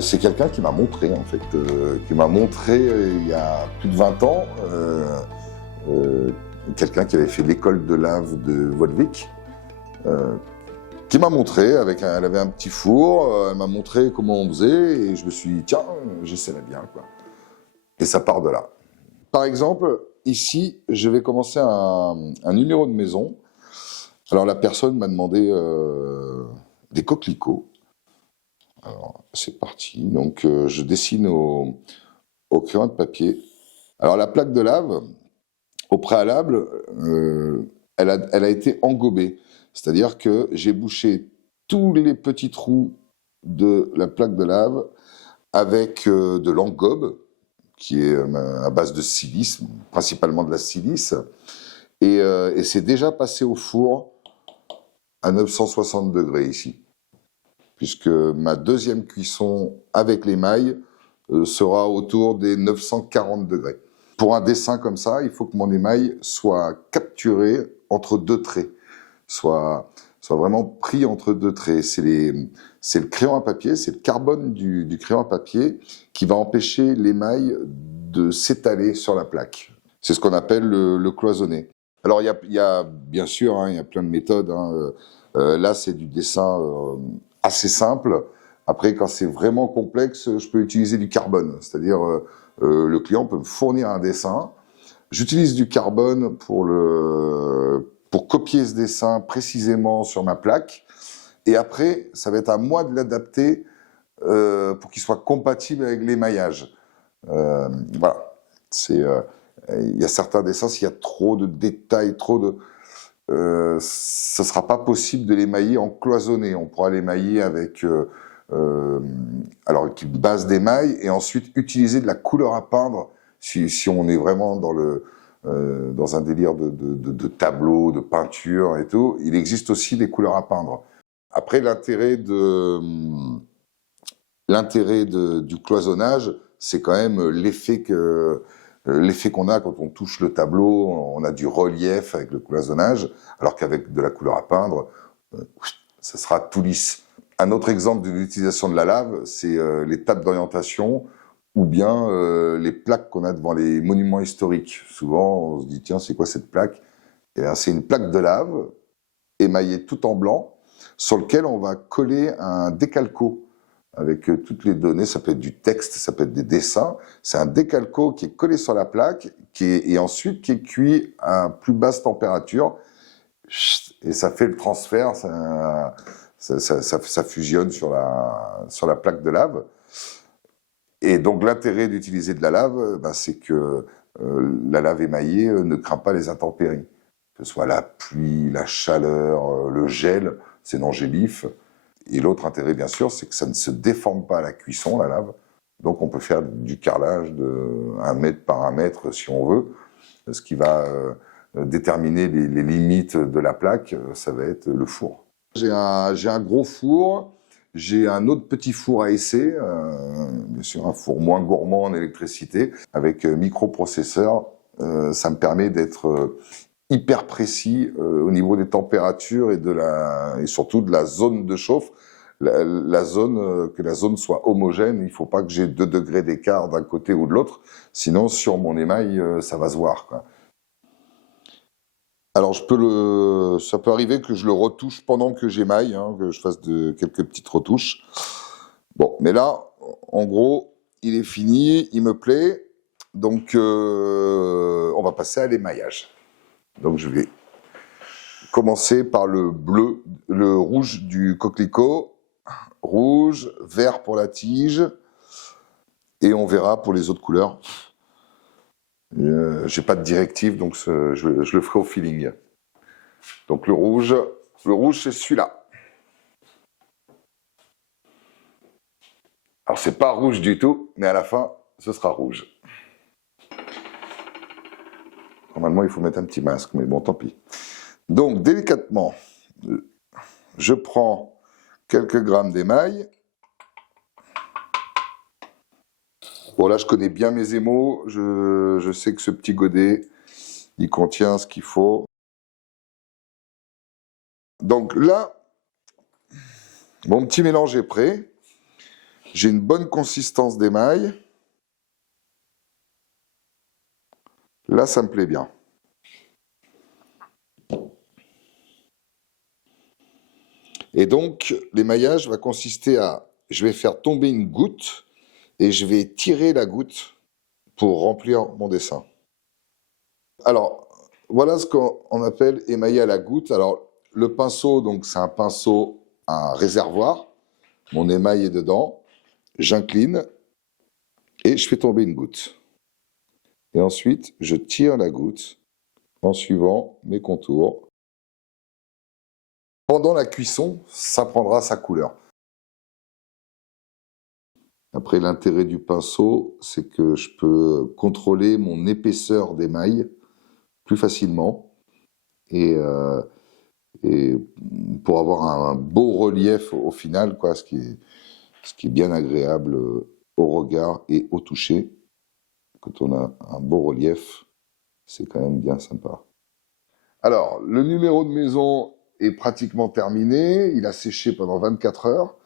C'est quelqu'un qui m'a montré, en fait, il y a plus de 20 ans, quelqu'un qui avait fait l'école de lave de Volvic, qui m'a montré, elle avait un petit four, elle m'a montré comment on faisait, et je me suis dit, tiens, j'essaierai bien, quoi. Et ça part de là. Par exemple, ici, je vais commencer un numéro de maison. Alors la personne m'a demandé des coquelicots. Alors, c'est parti. Donc, je dessine au crayon de papier. Alors, la plaque de lave, au préalable, elle a été engobée. C'est-à-dire que j'ai bouché tous les petits trous de la plaque de lave avec de l'engobe, qui est à base de silice, principalement de la silice. Et c'est déjà passé au four à 960 degrés ici, puisque ma deuxième cuisson avec l'émail sera autour des 940 degrés. Pour un dessin comme ça, il faut que mon émail soit capturé entre deux traits, soit vraiment pris entre deux traits. C'est le crayon à papier, c'est le carbone du crayon à papier qui va empêcher l'émail de s'étaler sur la plaque. C'est ce qu'on appelle le cloisonné. Alors il y a bien sûr, hein, il y a plein de méthodes. Hein. Là, c'est du dessin assez simple. Après, quand c'est vraiment complexe, je peux utiliser du carbone. C'est-à-dire, le client peut me fournir un dessin. J'utilise du carbone pour copier ce dessin précisément sur ma plaque. Et après, ça va être à moi de l'adapter pour qu'il soit compatible avec l'émaillage. Voilà. Il y a certains dessins, s'il y a trop de détails, ce ne sera pas possible de l'émailler en cloisonné. On pourra l'émailler avec alors une base d'émail et ensuite utiliser de la couleur à peindre si on est vraiment dans un délire de tableau, de peinture et tout. Il existe aussi des couleurs à peindre. Après, l'intérêt du cloisonnage, c'est quand même l'effet qu'on a quand on touche le tableau. On a du relief avec le cloisonnage, alors qu'avec de la couleur à peindre, ça sera tout lisse. Un autre exemple de l'utilisation de la lave, c'est les tables d'orientation ou bien les plaques qu'on a devant les monuments historiques. Souvent, on se dit, tiens, c'est quoi cette plaque? Et bien, c'est une plaque de lave émaillée tout en blanc, sur lequel on va coller un décalco avec toutes les données. Ça peut être du texte, ça peut être des dessins. C'est un décalco qui est collé sur la plaque et ensuite qui est cuit à plus basse température. Et ça fait le transfert, ça fusionne sur la plaque de lave. Et donc l'intérêt d'utiliser de la lave, c'est que la lave émaillée ne craint pas les intempéries. Que ce soit la pluie, la chaleur, le gel, c'est non gélif. Et l'autre intérêt, bien sûr, c'est que ça ne se déforme pas à la cuisson, la lave. Donc on peut faire du carrelage de 1 mètre par 1 mètre si on veut. Ce qui va déterminer les limites de la plaque, ça va être le four. J'ai un gros four, j'ai un autre petit four à essai, bien sûr un four moins gourmand en électricité, avec microprocesseur. Ça me permet d'être hyper précis au niveau des températures et surtout de la zone de chauffe. Que la zone soit homogène, il ne faut pas que j'ai 2 degrés d'écart d'un côté ou de l'autre, sinon sur mon émail, ça va se voir, quoi. Alors ça peut arriver que je le retouche pendant que j'émaille, hein, que je fasse quelques petites retouches. Bon, mais là, en gros, il est fini, il me plaît, donc on va passer à l'émaillage. Donc je vais commencer par le rouge du coquelicot, rouge, vert pour la tige, et on verra pour les autres couleurs. J'ai pas de directive, donc je le ferai au feeling. Donc le rouge c'est celui-là. Alors c'est pas rouge du tout, mais à la fin, ce sera rouge. Normalement, il faut mettre un petit masque, mais bon, tant pis. Donc, délicatement, je prends quelques grammes d'émail. Bon, là, je connais bien mes émaux. Je sais que ce petit godet, il contient ce qu'il faut. Donc là, mon petit mélange est prêt. J'ai une bonne consistance d'émail. Là, ça me plaît bien. Et donc, l'émaillage va consister à... Je vais faire tomber une goutte et je vais tirer la goutte pour remplir mon dessin. Alors, voilà ce qu'on appelle émailler à la goutte. Alors, le pinceau, donc c'est un pinceau à réservoir. Mon émail est dedans. J'incline et je fais tomber une goutte. Et ensuite, je tire la goutte en suivant mes contours. Pendant la cuisson, ça prendra sa couleur. Après, l'intérêt du pinceau, c'est que je peux contrôler mon épaisseur d'émail plus facilement et pour avoir un beau relief au final, quoi, ce qui est bien agréable au regard et au toucher. Quand on a un beau relief, c'est quand même bien sympa. Alors, le numéro de maison est pratiquement terminé. Il a séché pendant 24 heures.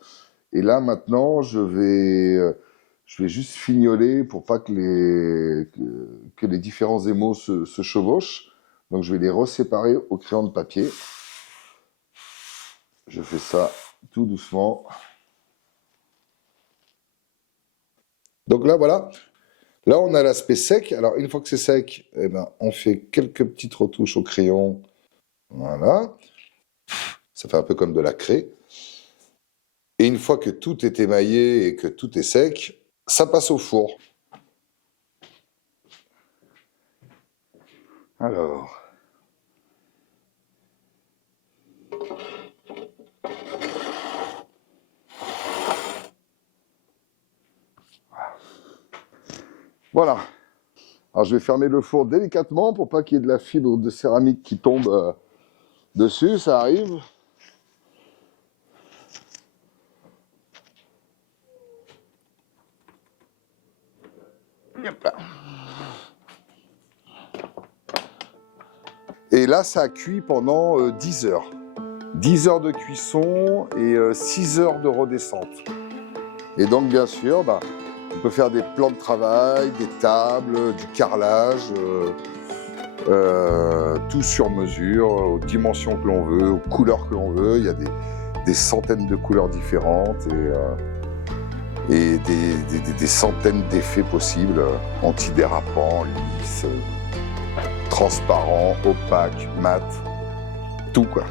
Et là, maintenant, je vais juste fignoler pour pas que les différents émaux se chevauchent. Donc, je vais les reséparer au crayon de papier. Je fais ça tout doucement. Donc là, voilà. Là, on a l'aspect sec. Alors, une fois que c'est sec, eh ben, on fait quelques petites retouches au crayon. Voilà. Ça fait un peu comme de la craie. Et une fois que tout est émaillé et que tout est sec, ça passe au four. Alors... Voilà. Alors je vais fermer le four délicatement pour pas qu'il y ait de la fibre de céramique qui tombe dessus, ça arrive. Hop là. Et là, ça a cuit pendant 10 heures. 10 heures de cuisson et 6 heures de redescente. Et donc, bien sûr, on peut faire des plans de travail, des tables, du carrelage, tout sur mesure, aux dimensions que l'on veut, aux couleurs que l'on veut. Il y a des centaines de couleurs différentes et des centaines d'effets possibles, antidérapants, lisses, transparents, opaques, mat, tout quoi.